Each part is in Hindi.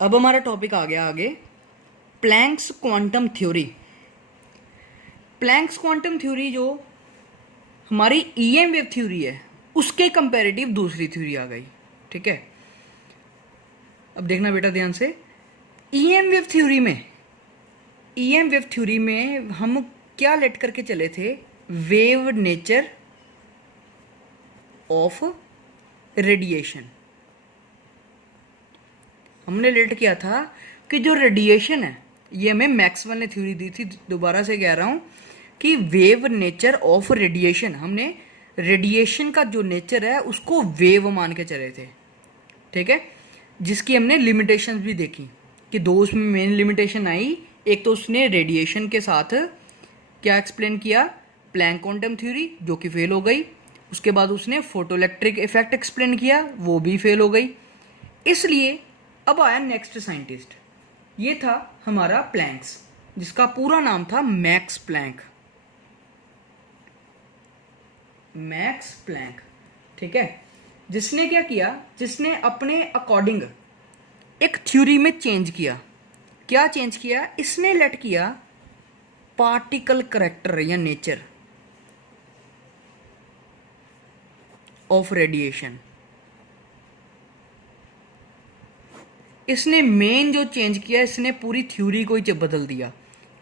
अब हमारा टॉपिक आ गया आगे, Planck's quantum theory. Planck's quantum theory जो हमारी ईएम वेव थ्योरी है उसके कंपैरेटिव दूसरी थ्योरी आ गई। ठीक है, अब देखना बेटा ध्यान से। ईएम वेव थ्योरी में हम क्या लेट करके चले थे? Wave nature of radiation. हमने लेट किया था कि जो रेडिएशन है, ये हमें मैक्सवेल ने थ्योरी दी थी, दोबारा से कह रहा हूँ कि वेव नेचर ऑफ रेडिएशन, हमने रेडिएशन का जो नेचर है उसको वेव मान के चले थे। ठीक है, जिसकी हमने लिमिटेशंस भी देखी कि दो उसमें मेन लिमिटेशन आई। एक तो उसने रेडिएशन के साथ क्या एक्सप्लेन किया? प्लैंक क्वांटम थ्योरी, जो कि फेल हो गई। उसके बाद उसने फोटोइलेक्ट्रिक इफेक्ट एक्सप्लेन किया, वो भी फेल हो गई। इसलिए अब आया नेक्स्ट साइंटिस्ट, ये था हमारा प्लैंक्स, जिसका पूरा नाम था मैक्स प्लैंक। मैक्स प्लैंक, ठीक है, जिसने क्या किया? जिसने अपने अकॉर्डिंग एक थ्योरी में चेंज किया। क्या चेंज किया? इसने लेट किया पार्टिकल करेक्टर या नेचर ऑफ रेडिएशन। इसने मेन जो चेंज किया, इसने पूरी थ्योरी को ही बदल दिया।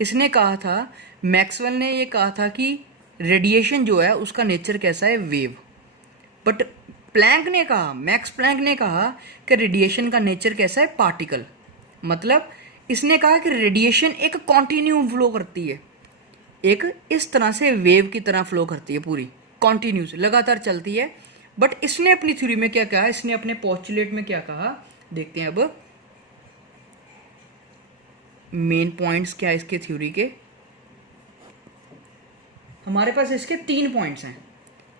इसने कहा था, मैक्सवेल ने ये कहा था कि रेडिएशन जो है उसका नेचर कैसा है? वेव। बट प्लैंक ने कहा, मैक्स प्लैंक ने कहा कि रेडिएशन का नेचर कैसा है? पार्टिकल। मतलब इसने कहा कि रेडिएशन एक कॉन्टिन्यू फ्लो करती है, एक इस तरह से वेव की तरह फ्लो करती है, पूरी कॉन्टिन्यूस लगातार चलती है। बट इसने अपनी थ्योरी में क्या कहा? इसने अपने पोस्टुलेट में क्या कहा? देखते हैं अब मेन पॉइंट्स क्या है इसके थ्योरी के। हमारे पास इसके 3 पॉइंट्स हैं।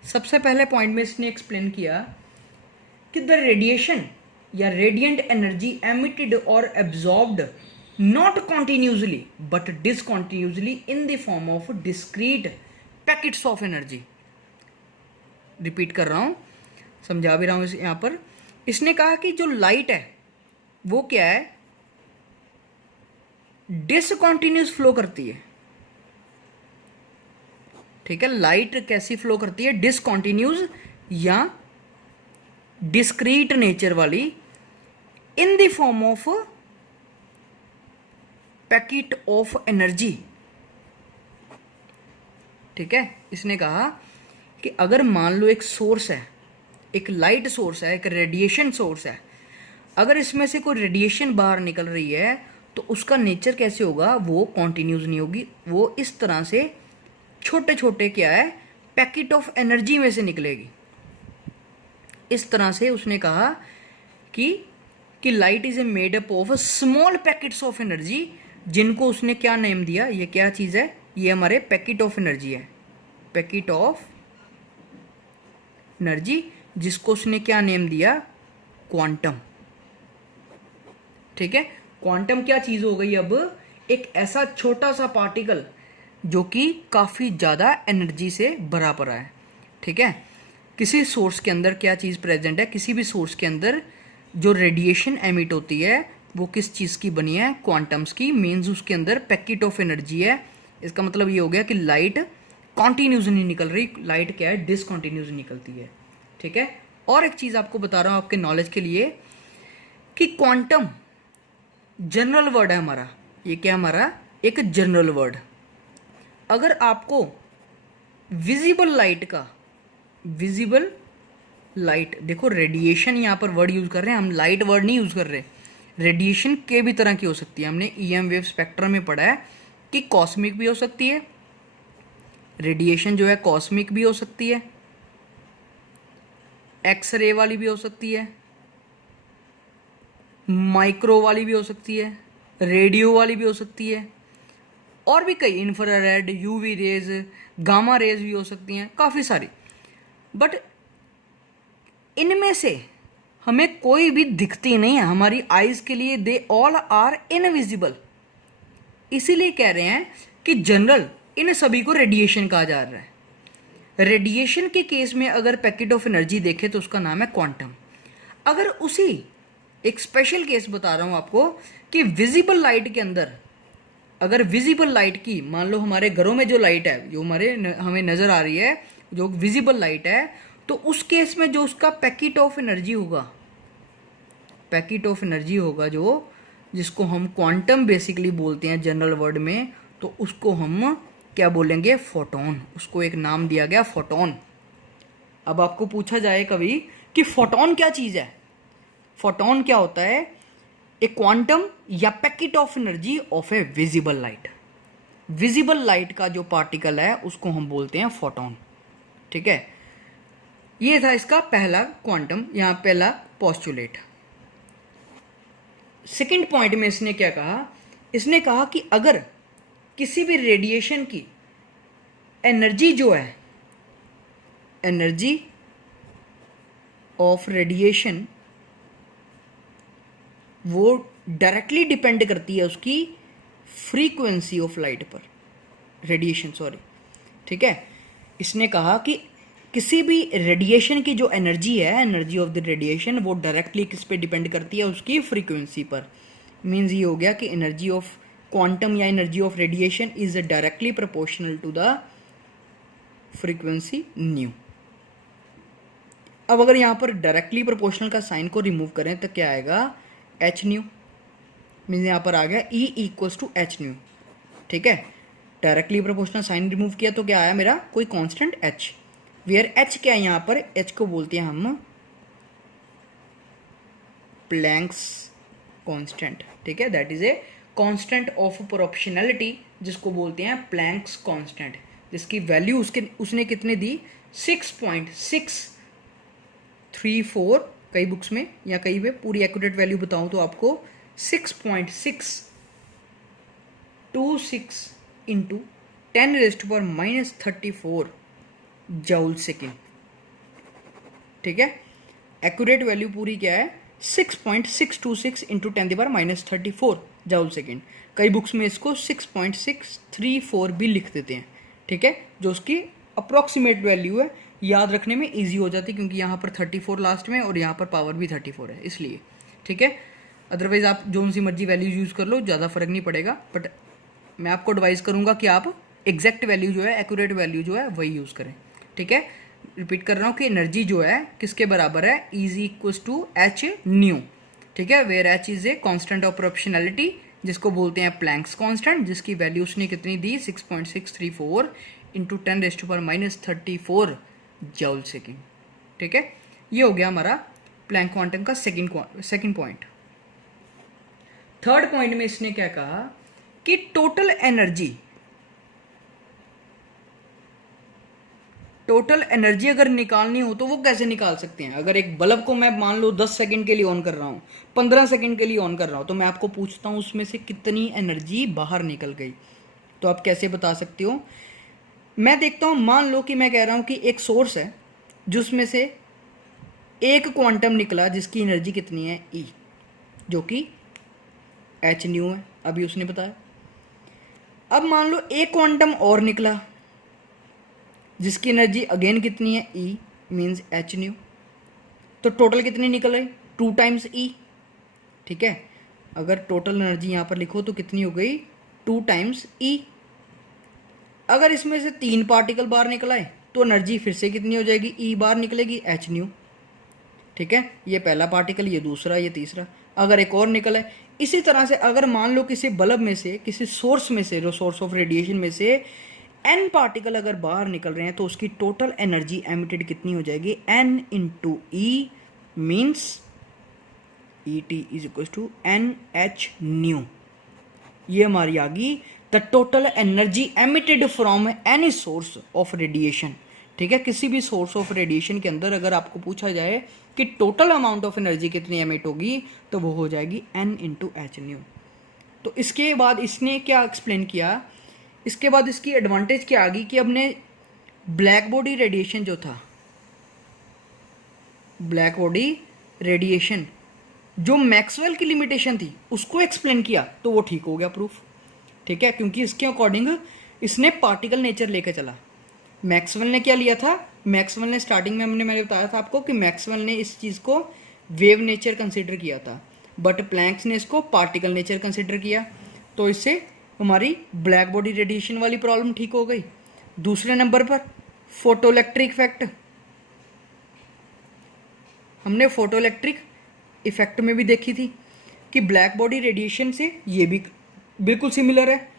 सबसे पहले पॉइंट में इसने एक्सप्लेन किया कि द रेडिएशन या रेडिएंट एनर्जी एमिटेड और absorbed not continuously but डिसकॉन्टिन्यूसली in the form of discrete packets of energy. Repeat कर रहा हूं, समझा भी रहा हूं यहां पर। इसने कहा कि जो लाइट है वो क्या है? डिसकॉन्टिन्यूस फ्लो करती है। ठीक है, लाइट कैसी फ्लो करती है? डिसकॉन्टिन्यूस या डिस्क्रीट नेचर वाली, in the form of packet of energy. ठीक है, इसने कहा कि अगर मान लो एक सोर्स है, एक लाइट सोर्स है, एक रेडिएशन सोर्स है, अगर इसमें से कोई रेडिएशन बाहर निकल रही है तो उसका नेचर कैसे होगा? वो कॉन्टिन्यूस नहीं होगी, वो इस तरह से छोटे छोटे क्या है? पैकेट ऑफ एनर्जी में से निकलेगी। इस तरह से उसने कहा कि light is a made up of small packets of energy, जिनको उसने क्या नेम दिया? ये क्या चीज़ है? ये हमारे पैकेट ऑफ एनर्जी है, पैकेट ऑफ एनर्जी, जिसको उसने क्या नेम दिया? क्वांटम। ठीक है, क्वांटम क्या चीज़ हो गई? अब एक ऐसा छोटा सा पार्टिकल जो कि काफ़ी ज़्यादा एनर्जी से भरा पड़ा है। ठीक है, किसी सोर्स के अंदर क्या चीज़ प्रेजेंट है? किसी भी सोर्स के अंदर जो रेडिएशन एमिट होती है वो किस चीज़ की बनी है? क्वांटम्स की। मीन्स उसके अंदर पैकेट ऑफ एनर्जी है। इसका मतलब ये हो गया कि लाइट कॉन्टिन्यूस नहीं निकल रही, लाइट क्या है? डिसकॉन्टिन्यूस निकलती है। ठीक है, और एक चीज़ आपको बता रहा हूँ आपके नॉलेज के लिए कि क्वांटम जनरल वर्ड है हमारा। ये क्या हमारा? एक जनरल वर्ड। अगर आपको विजिबल लाइट का, विजिबल लाइट, देखो रेडिएशन यहाँ पर वर्ड यूज कर रहे हैं हम, लाइट वर्ड नहीं यूज कर रहे। रेडिएशन के भी तरह की हो सकती है। हमने ईएम वेव स्पेक्ट्रम में पढ़ा है कि कॉस्मिक भी हो सकती है, रेडिएशन जो है कॉस्मिक भी हो सकती है, एक्सरे वाली भी हो सकती है, माइक्रो वाली भी हो सकती है, रेडियो वाली भी हो सकती है, और भी कई, infrared, UV rays, gamma rays भी हो सकती हैं, काफ़ी सारी। बट इनमें से हमें कोई भी दिखती नहीं है हमारी आईज के लिए। They all are invisible. इसीलिए कह रहे हैं कि जनरल इन सभी को रेडिएशन कहा जा रहा है। रेडिएशन के केस में अगर पैकेट ऑफ एनर्जी देखें तो उसका नाम है क्वांटम। अगर उसी एक स्पेशल केस बता रहा हूँ आपको कि विजिबल लाइट के अंदर, अगर विजिबल लाइट की, मान लो हमारे घरों में जो लाइट है, जो हमें नज़र आ रही है, जो विजिबल लाइट है, तो उस केस में जो उसका पैकेट ऑफ एनर्जी होगा, पैकेट ऑफ एनर्जी होगा जो, जिसको हम क्वांटम बेसिकली बोलते हैं जनरल वर्ड में, तो उसको हम क्या बोलेंगे? फोटोन। उसको एक नाम दिया गया फोटोन। अब आपको पूछा जाए कभी कि फोटोन क्या चीज़ है, फोटोन क्या होता है? ए क्वांटम या packet of energy of A visible light. Visible light का जो पार्टिकल है उसको हम बोलते हैं फोटोन। ठीक है, ये था इसका पहला क्वांटम, यहां पहला पोस्टुलेट। सेकंड पॉइंट में इसने क्या कहा? इसने कहा कि अगर किसी भी रेडिएशन की एनर्जी जो है, एनर्जी ऑफ रेडिएशन, वो डायरेक्टली डिपेंड करती है उसकी फ्रीक्वेंसी ऑफ लाइट पर, रेडिएशन सॉरी। ठीक है, इसने कहा कि किसी भी रेडिएशन की जो एनर्जी है, एनर्जी ऑफ द रेडिएशन, वो डायरेक्टली किस पे डिपेंड करती है? उसकी फ्रीक्वेंसी पर। मीन्स ये हो गया कि एनर्जी ऑफ क्वांटम या energy of radiation is directly proportional to the frequency nu. अब अगर यहाँ पर डायरेक्टली प्रोपोर्शनल का साइन को रिमूव करें तो क्या आएगा? H new. मीन्स यहाँ पर आ गया E equals to h nu. ठीक है, डायरेक्टली प्रोपोर्शनल साइन रिमूव किया तो क्या आया मेरा? कोई कांस्टेंट H, वेयर H क्या है यहाँ पर? H को बोलते हैं हम प्लैंक्स कांस्टेंट। ठीक है, that is a constant of proportionality, जिसको बोलते हैं प्लैंक्स कांस्टेंट, जिसकी वैल्यू उसने कितने दी? 6.634 कई बुक्स में, या कई पे पूरी एक्यूरेट वैल्यू बताऊं तो आपको 6.626 इंटू 10⁻⁻34 जूल सेकेंड। ठीक है, एक्यूरेट वैल्यू पूरी क्या है? 6.626 इंटू 10⁻⁻34 जूल सेकेंड। कई बुक्स में इसको 6.634 भी लिख देते हैं। ठीक है, जो उसकी अप्रॉक्सीमेट वैल्यू है, याद रखने में इजी हो जाती है क्योंकि यहाँ पर 34 लास्ट में और यहाँ पर पावर भी 34 है, इसलिए। ठीक है, अदरवाइज आप जो सी मर्जी वैल्यू यूज़ कर लो, ज़्यादा फर्क नहीं पड़ेगा, बट मैं आपको एडवाइस करूँगा कि आप एग्जैक्ट वैल्यू जो है, एक्यूरेट वैल्यू जो है, वही यूज़ करें। ठीक है, रिपीट कर रहा हूँ कि एनर्जी जो है किसके बराबर है? Is equals to h nu. ठीक है, where h is a constant of proportionality, जिसको बोलते हैं प्लैंक्स कांस्टेंट, जिसकी वैल्यू उसने कितनी दी? 6.634 इंटू 10⁻⁻34 जूल सेकेंड। ठीक है, ये हो गया हमारा प्लैंक क्वांटम का सेकंड पॉइंट। थर्ड पॉइंट में इसने क्या कहा कि टोटल एनर्जी अगर निकालनी हो तो वो कैसे निकाल सकते हैं? अगर एक बल्ब को मैं मान लो 10 सेकंड के लिए ऑन कर रहा हूँ, 15 सेकंड के लिए ऑन कर रहा हूँ, तो मैं आपको पूछता हूँ उसमें से कितनी एनर्जी बाहर निकल गई, तो आप कैसे बता सकते हो? मैं देखता हूँ, मान लो कि मैं कह रहा हूँ कि एक सोर्स है जिसमें से एक क्वांटम निकला जिसकी एनर्जी कितनी है? E, जो कि एच न्यू है, अभी उसने बताया। अब मान लो एक क्वांटम और निकला जिसकी एनर्जी अगेन कितनी है? E, means H new. तो टोटल कितनी निकल रही? 2 टाइम्स E। ठीक है, अगर टोटल एनर्जी यहाँ पर लिखो तो कितनी हो गई? 2 टाइम्स E। अगर इसमें से 3 पार्टिकल बाहर निकल आए तो एनर्जी फिर से कितनी हो जाएगी? E बार निकलेगी, एच न्यू। ठीक है, ये पहला पार्टिकल, ये दूसरा, ये तीसरा। अगर एक और निकल है, इसी तरह से अगर मान लो किसी बल्ब में से, किसी सोर्स में से, जो सोर्स ऑफ रेडिएशन में से n पार्टिकल अगर बाहर निकल रहे हैं तो उसकी टोटल एनर्जी एमिटेड कितनी हो जाएगी? n into E, means E T is equal to n h nu. ये हमारी आ गई the total energy emitted from any source of radiation. ठीक है, किसी भी सोर्स ऑफ रेडिएशन के अंदर अगर आपको पूछा जाए कि टोटल अमाउंट ऑफ एनर्जी कितनी एमिट होगी तो वो हो जाएगी n इंटू एच न्यू। तो इसके बाद इसने क्या एक्सप्लेन किया? इसके बाद इसकी एडवांटेज क्या आ गई कि हमने ब्लैक बॉडी रेडिएशन जो था, ब्लैक बॉडी रेडिएशन जो मैक्सवेल की लिमिटेशन थी उसको एक्सप्लेन किया, तो वो ठीक हो गया प्रूफ। ठीक है, क्योंकि इसके अकॉर्डिंग इसने पार्टिकल नेचर लेकर चला। मैक्सवेल ने क्या लिया था? मैंने स्टार्टिंग में मैंने बताया था आपको कि मैक्सवेल ने इस चीज़ को वेव नेचर कंसिडर किया था बट प्लैंक्स ने इसको पार्टिकल नेचर कंसिडर किया, तो इससे हमारी ब्लैक बॉडी रेडिएशन वाली प्रॉब्लम ठीक हो गई। दूसरे नंबर पर फोटो इलेक्ट्रिक इफेक्ट, हमने फोटो इलेक्ट्रिक इफेक्ट में भी देखी थी कि ब्लैक बॉडी रेडिएशन से ये भी बिल्कुल सिमिलर है।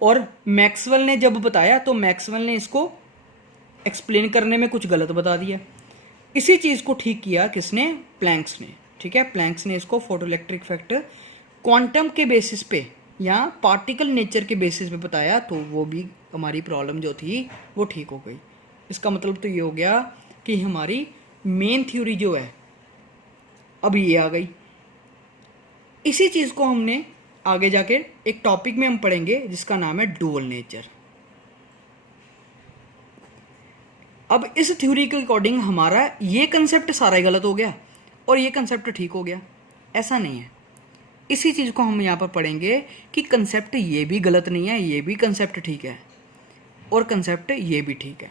और मैक्सवेल ने जब बताया तो मैक्सवेल ने इसको एक्सप्लेन करने में कुछ गलत बता दिया। इसी चीज़ को ठीक किया किसने? प्लैंक्स ने। ठीक है, प्लैंक्स ने इसको फोटो इलेक्ट्रिक इफेक्ट क्वांटम के बेसिस पे या पार्टिकल नेचर के बेसिस पे बताया, तो वो भी हमारी प्रॉब्लम जो थी वो ठीक हो गई। इसका मतलब तो ये हो गया कि हमारी मेन थ्योरी जो है अब ये आ गई। इसी चीज़ को हमने आगे जाके एक टॉपिक में हम पढ़ेंगे जिसका नाम है डुअल नेचर। अब इस थ्योरी के अकॉर्डिंग हमारा ये कंसेप्ट सारा ही गलत हो गया और ये कंसेप्ट ठीक हो गया, ऐसा नहीं है। इसी चीज़ को हम यहाँ पर पढ़ेंगे कि कंसेप्ट ये भी गलत नहीं है, ये भी कंसेप्ट ठीक है और कंसेप्ट ये भी ठीक है।